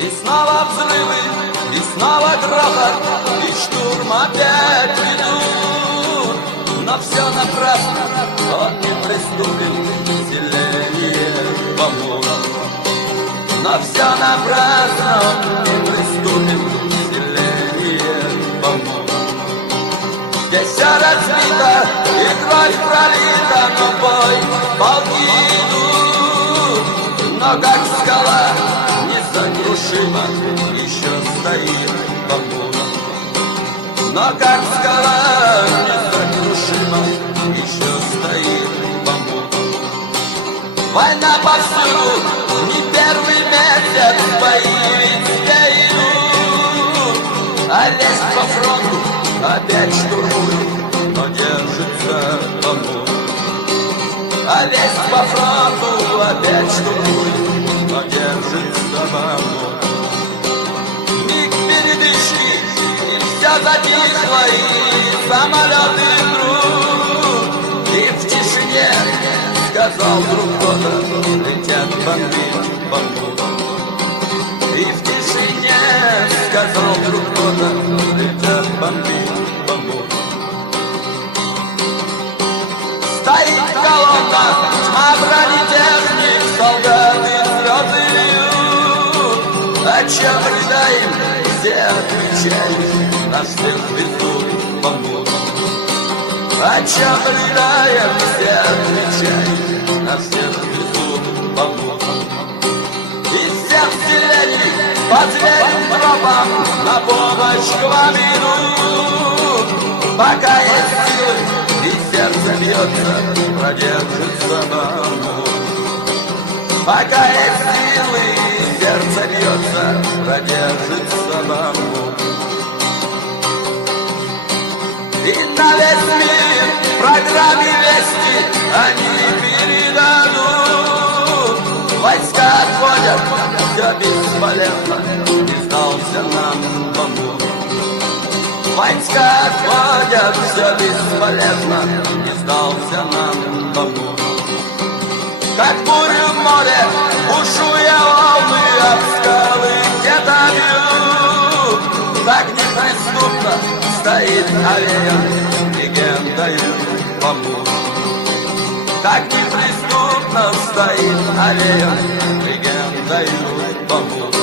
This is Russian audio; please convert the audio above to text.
И снова взрывы, и снова грохот, и штурм опять идут. Но все напрасно, он не приступит, селение Бамбура. Но все напрасно, он не приступит, селение Бамбура. Здесь все разбито, и кровь пролита, но бой, полки идут. Но как скала несокрушимо еще стоит Бамбура. Но как скала несокрушимо еще стоит Бамбура. Война повсюду, не первый месяц, бои везде идут. А лезть по фронту опять штурмуют, но держится Бамбура. А лезть по фронту опять штурмуют, но держится Бамбура. Миг передышки, и все затихло, и самолеты вдруг. И в тишине сказал вдруг кто-то, летят бомбить Бамбура. И в тишине сказал вдруг кто-то, летят бомбить Бамбура. Стоит колонна, тьма бронетехник, солдаты слезы льют. О чем рыдаем, все отвечают, нас всех везут Бамбура. О чем рыдаем, все отвечают, нас всех везут Бамбура. Из всех селений по зверям тропам на помощь к вам идут. Пока есть силы и сердце бьется, продержится Бамбура. Пока есть силы и сердце бьется, продержится Бамбура. И на весь мир в программе вести они передадут. Войска отходят, все бесполезно, и сдался нам Бамбура. Войска отходят, все бесполезно, и сдался нам Бамбура. Как бурю в море, бушуя волны, об скалы где-то бьют. Так неприступно стоит аллея легендою Бамбура. Так неприступно стоит аллея легендою Бамбура.